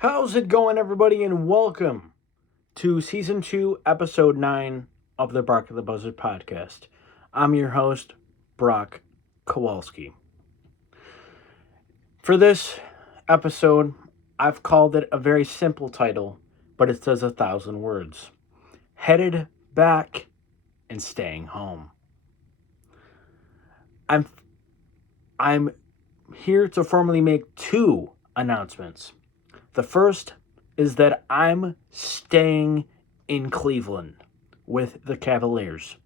How's it going, everybody, and welcome to Season 2, Episode 9 of the Bark of the Buzzard podcast. I'm your host, Brock Kowalski. For this episode, I've called it a very simple title, but it says 1,000 words. Headed back and staying home. I'm here to formally make two announcements. The first is that I'm staying in Cleveland with the Cavaliers,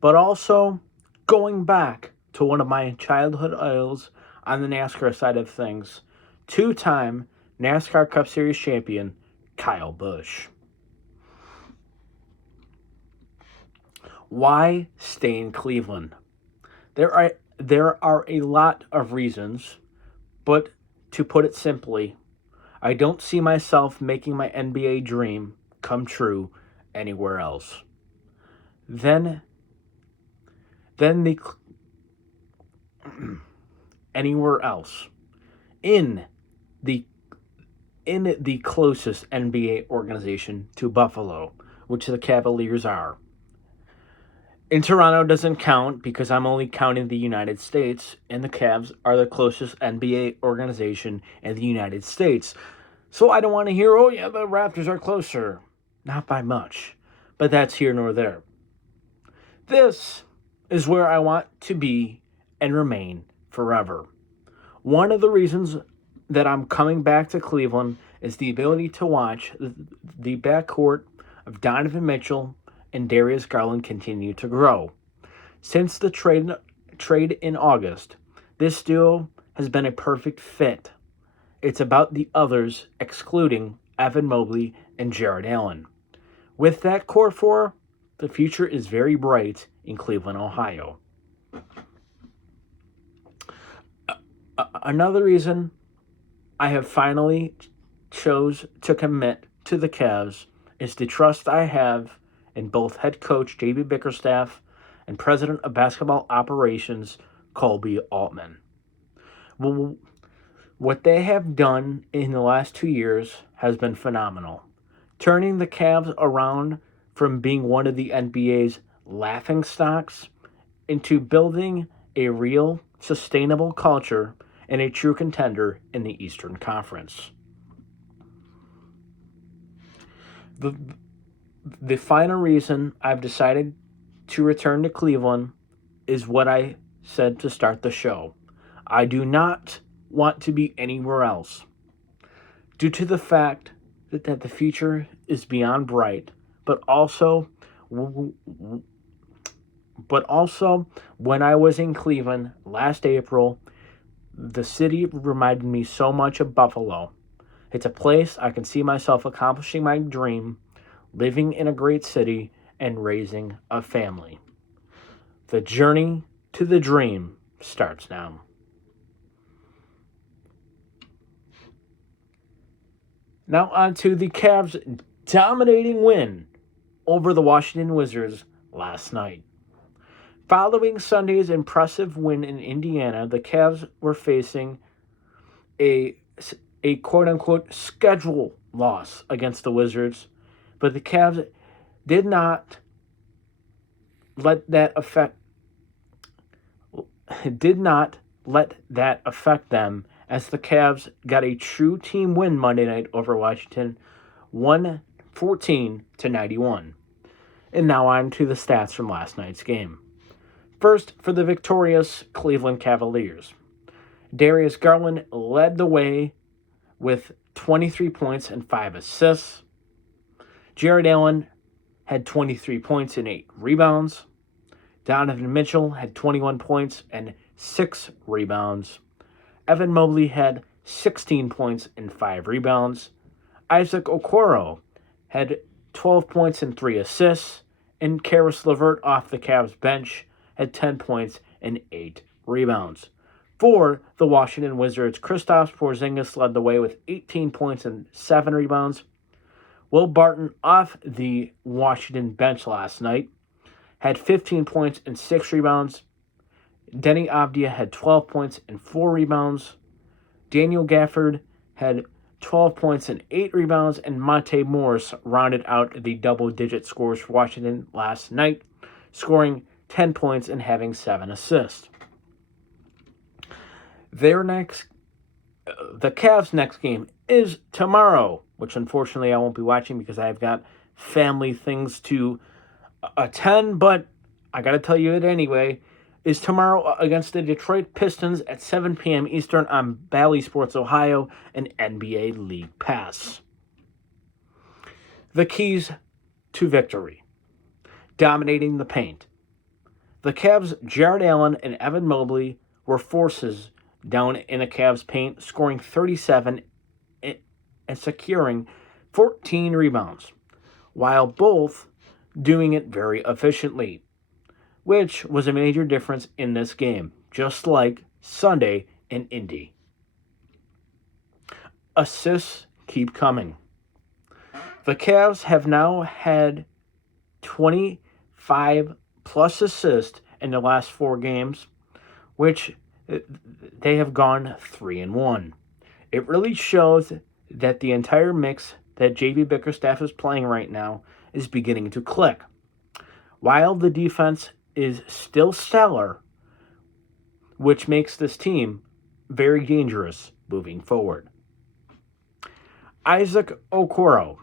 but also going back to one of my childhood idols on the NASCAR side of things, two-time NASCAR Cup Series champion Kyle Busch. Why stay in Cleveland? There are a lot of reasons, but to put it simply, I don't see myself making my NBA dream come true anywhere else. Then the anywhere else in the closest NBA organization to Buffalo, which the Cavaliers are. In Toronto doesn't count because I'm only counting the United States, and the Cavs are the closest NBA organization in the United States. So I don't want to hear, oh yeah, the Raptors are closer. Not by much, but that's here nor there. This is where I want to be and remain forever. One of the reasons that I'm coming back to Cleveland is the ability to watch the backcourt of Donovan Mitchell and Darius Garland continue to grow. Since the trade in August, this duo has been a perfect fit. It's about the others, excluding Evan Mobley and Jared Allen. With that core four, the future is very bright in Cleveland, Ohio. Another reason I have finally chose to commit to the Cavs is the trust I have in both head coach J.B. Bickerstaff and president of basketball operations Colby Altman. Well, what they have done in the last 2 years has been phenomenal, turning the Cavs around from being one of the NBA's laughingstocks into building a real, sustainable culture and a true contender in the Eastern Conference. The final reason I've decided to return to Cleveland is what I said to start the show. I do not want to be anywhere else, due to the fact that the future is beyond bright, but also when I was in Cleveland last April, the city reminded me so much of Buffalo. It's a place I can see myself accomplishing my dream, living in a great city, and raising a family. The journey to the dream starts now. Now on to the Cavs' dominating win over the Washington Wizards last night. Following Sunday's impressive win in Indiana, the Cavs were facing a quote-unquote schedule loss against the Wizards, but the Cavs did not let that affect them, as the Cavs got a true team win Monday night over Washington, 114-91. And now on to the stats from last night's game. First, for the victorious Cleveland Cavaliers, Darius Garland led the way with 23 points and 5 assists. Jared Allen had 23 points and 8 rebounds. Donovan Mitchell had 21 points and 6 rebounds. Evan Mobley had 16 points and 5 rebounds. Isaac Okoro had 12 points and 3 assists. And Karis LeVert off the Cavs bench had 10 points and 8 rebounds. For the Washington Wizards, Kristaps Porzingis led the way with 18 points and 7 rebounds. Will Barton off the Washington bench last night had 15 points and 6 rebounds. Denny Avdia had 12 points and 4 rebounds. Daniel Gafford had 12 points and 8 rebounds, and Monte Morris rounded out the double-digit scores for Washington last night, scoring 10 points and having 7 assists. The Cavs' next game is tomorrow, which unfortunately I won't be watching because I've got family things to attend, but I gotta tell you it anyway, is tomorrow against the Detroit Pistons at 7 p.m. Eastern on Bally Sports Ohio and NBA League Pass. The keys to victory: dominating the paint. The Cavs' Jared Allen and Evan Mobley were forces down in the Cavs' paint, scoring 37 and securing 14 rebounds, while both doing it very efficiently, which was a major difference in this game, just like Sunday in Indy. Assists keep coming. The Cavs have now had 25 plus assists in the last 4 games, which they have gone 3-1. It really shows that the entire mix that JV Bickerstaff is playing right now is beginning to click. While the defense is still stellar, which makes this team very dangerous moving forward. Isaac Okoro.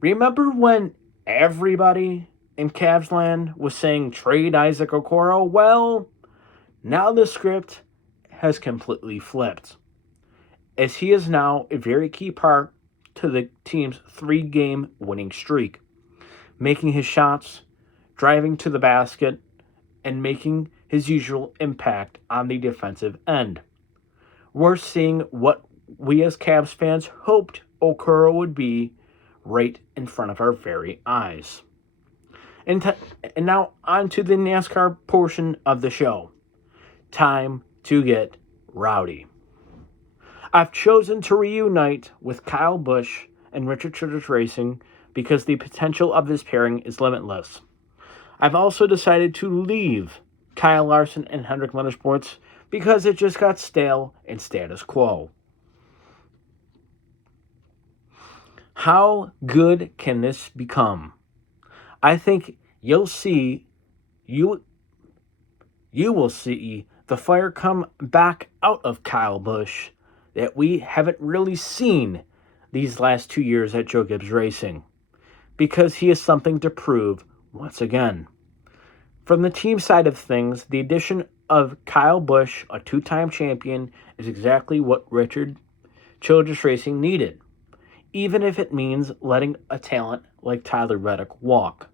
Remember when everybody in Cavs land was saying trade Isaac Okoro? Well, now the script has completely flipped, as he is now a very key part to the team's 3-game winning streak, making his shots, driving to the basket, and making his usual impact on the defensive end. We're seeing what we as Cavs fans hoped Okoro would be right in front of our very eyes. And now on to the NASCAR portion of the show. Time to get rowdy. I've chosen to reunite with Kyle Busch and Richard Childress Racing because the potential of this pairing is limitless. I've also decided to leave Kyle Larson and Hendrick Motorsports because it just got stale and status quo. How good can this become? I think you will see the fire come back out of Kyle Busch that we haven't really seen these last 2 years at Joe Gibbs Racing, because he has something to prove once again. From the team side of things, the addition of Kyle Busch, a 2-time champion, is exactly what Richard Childress Racing needed, even if it means letting a talent like Tyler Reddick walk.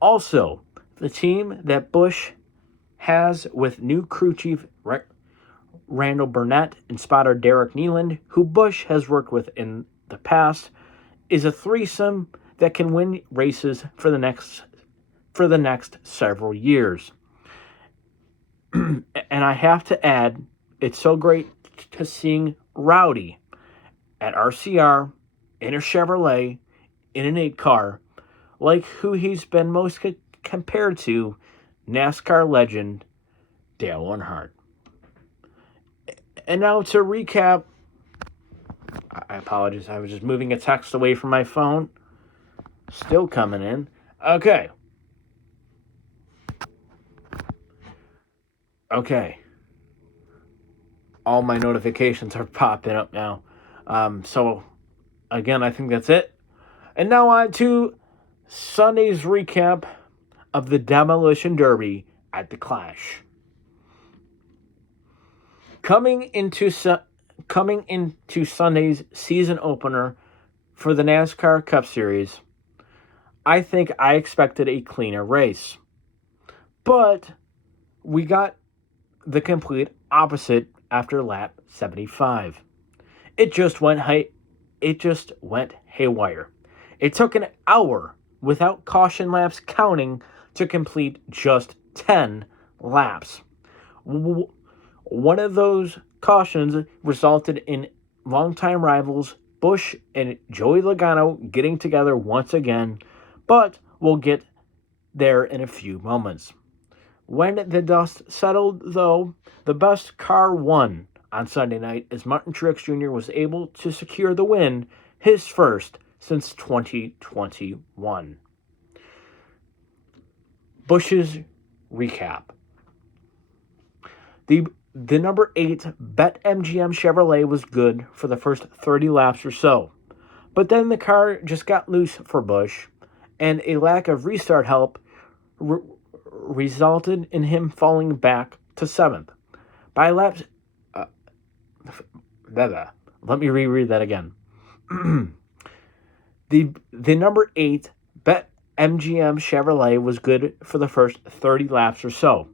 Also, the team that Busch has with new crew chief Randall Burnett and spotter Derek Nealand, who Busch has worked with in the past, is a threesome that can win races for the next several years. And I have to add, it's so great to seeing Rowdy at RCR in a Chevrolet in an 8 car, like who he's been most compared to, NASCAR legend Dale Earnhardt. And now to recap, I apologize, I was just moving a text away from my phone. Still coming in. Okay. All my notifications are popping up now. So, again, I think that's it. And now on to Sunday's recap of the Demolition Derby at the Clash. Coming into Sunday's season opener for the NASCAR Cup Series, I think I expected a cleaner race. But we got the complete opposite after lap 75. It just went haywire. It took an hour without caution laps counting to complete just 10 laps. One of those cautions resulted in longtime rivals Busch and Joey Logano getting together once again, but we'll get there in a few moments. When the dust settled, though, the best car won on Sunday night as Martin Truex Jr. was able to secure the win, his first since 2021. Busch's recap. The number 8 BetMGM Chevrolet was good for the first 30 laps or so, but then the car just got loose for Busch, and a lack of restart help resulted in him falling back to 7th. By laps... let me reread that again. The number 8 BetMGM Chevrolet was good for the first 30 laps or so,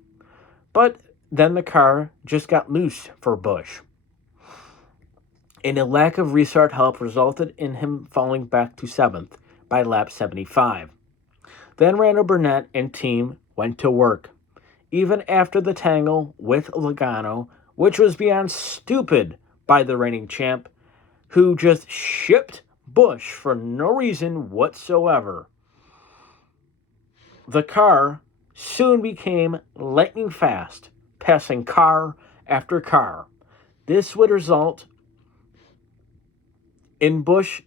but then the car just got loose for Busch, and a lack of restart help resulted in him falling back to 7th by lap 75. Then Randall Burnett and team went to work, even after the tangle with Logano, which was beyond stupid by the reigning champ, who just shipped Busch for no reason whatsoever. The car soon became lightning fast, passing car after car. This would result in Busch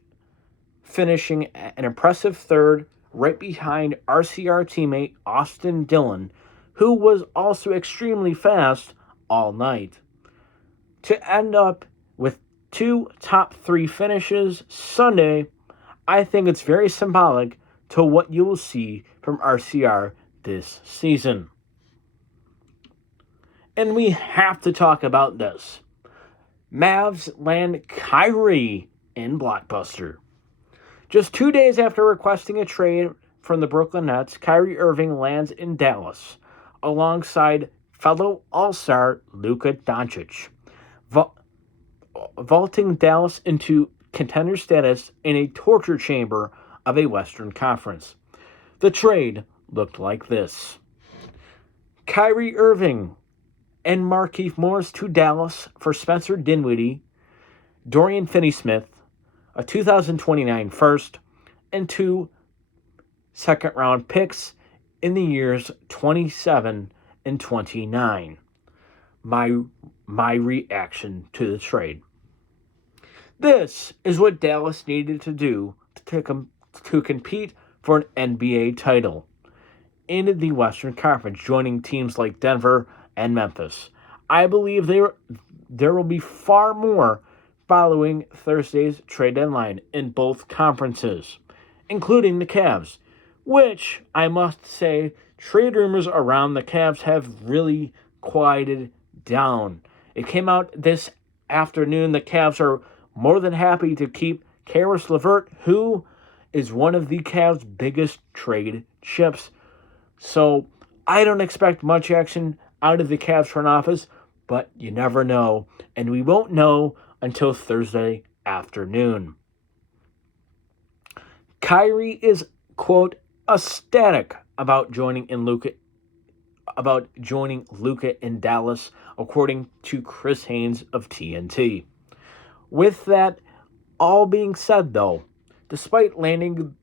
finishing an impressive third right behind RCR teammate Austin Dillon, who was also extremely fast all night. To end up with 2 top 3 finishes Sunday, I think it's very symbolic to what you will see from RCR this season. And we have to talk about this. Mavs land Kyrie in Blockbuster. Just 2 days after requesting a trade from the Brooklyn Nets, Kyrie Irving lands in Dallas alongside fellow All-Star Luka Doncic, vaulting Dallas into contender status in a torture chamber of a Western Conference. The trade looked like this. Kyrie Irving and Markieff Morris to Dallas for Spencer Dinwiddie, Dorian Finney-Smith, a 2029 first, and 2 second-round picks in the years 27 and 29. My reaction to the trade. This is what Dallas needed to do to compete for an NBA title in the Western Conference, joining teams like Denver and Memphis. I believe there will be far more following Thursday's trade deadline in both conferences, including the Cavs, which I must say, trade rumors around the Cavs have really quieted down. It came out this afternoon the Cavs are more than happy to keep Karis LeVert, who is one of the Cavs' biggest trade chips. So I don't expect much action out of the Cavs front office, but you never know, and we won't know until Thursday afternoon. Kyrie is, quote, ecstatic about joining Luka in Dallas, according to Chris Haynes of TNT. With that all being said, though, despite landing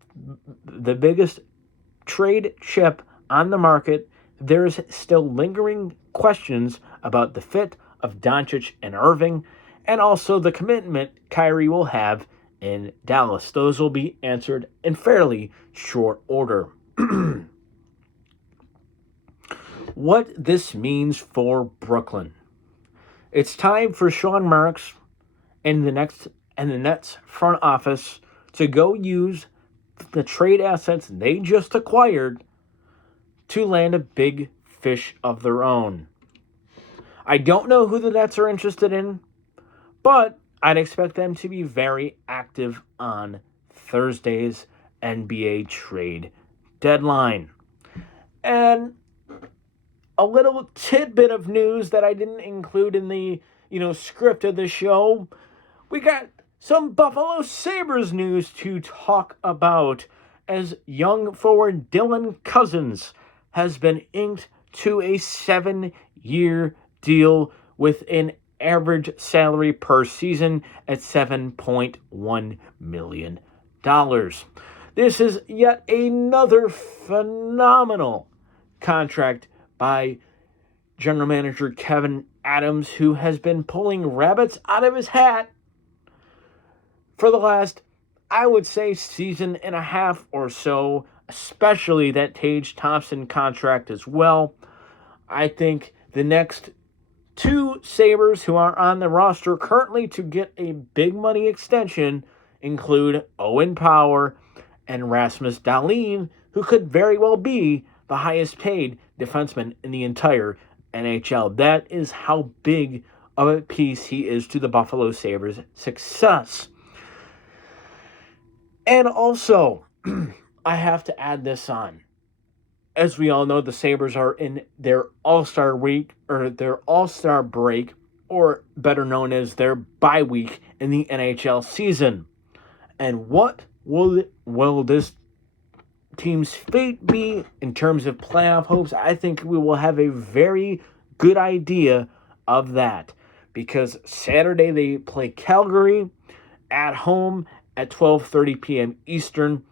the biggest trade chip on the market, there's still lingering questions about the fit of Doncic and Irving, and also the commitment Kyrie will have in Dallas. Those will be answered in fairly short order. What this means for Brooklyn. It's time for Sean Marks and the Nets front office to go use the trade assets they just acquired to land a big fish of their own. I don't know who the Nets are interested in, but I'd expect them to be very active on Thursday's NBA trade deadline. And a little tidbit of news that I didn't include in the, script of the show. We got some Buffalo Sabres news to talk about, as young forward Dylan Cousins has been inked to a 7-year deal with an average salary per season at $7.1 million. This is yet another phenomenal contract by general manager Kevin Adams, who has been pulling rabbits out of his hat for the last, I would say, season and a half or so, especially that Tage Thompson contract as well. I think the next two Sabres who are on the roster currently to get a big money extension include Owen Power and Rasmus Dahlin, who could very well be the highest paid defenseman in the entire NHL. That is how big of a piece he is to the Buffalo Sabres' success. And also, I have to add this on. As we all know, the Sabres are in their All-Star week, or their All-Star break, or better known as their bye week in the NHL season. And what will this team's fate be in terms of playoff hopes? I think we will have a very good idea of that. Because Saturday they play Calgary at home at 12:30 p.m. Eastern.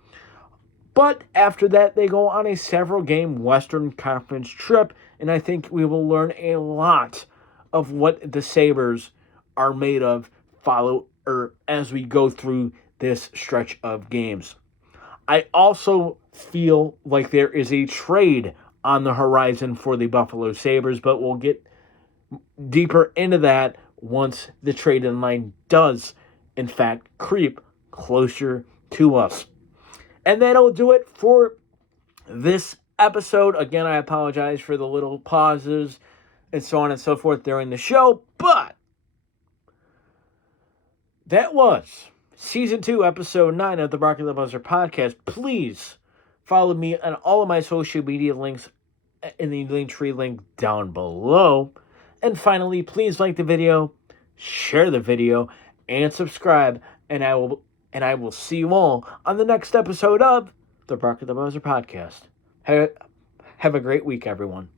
But after that, they go on a several-game Western Conference trip, and I think we will learn a lot of what the Sabres are made of as we go through this stretch of games. I also feel like there is a trade on the horizon for the Buffalo Sabres, but we'll get deeper into that once the trade deadline does, in fact, creep closer to us. And that'll do it for this episode. Again, I apologize for the little pauses and so on and so forth during the show, but that was Season 2, Episode 9 of the Rocket the Buzzer podcast. Please follow me on all of my social media links in the Linktree link down below. And finally, please like the video, share the video, and subscribe, and I will see you all on the next episode of the Rocket the Buzzer podcast. Have a great week, everyone.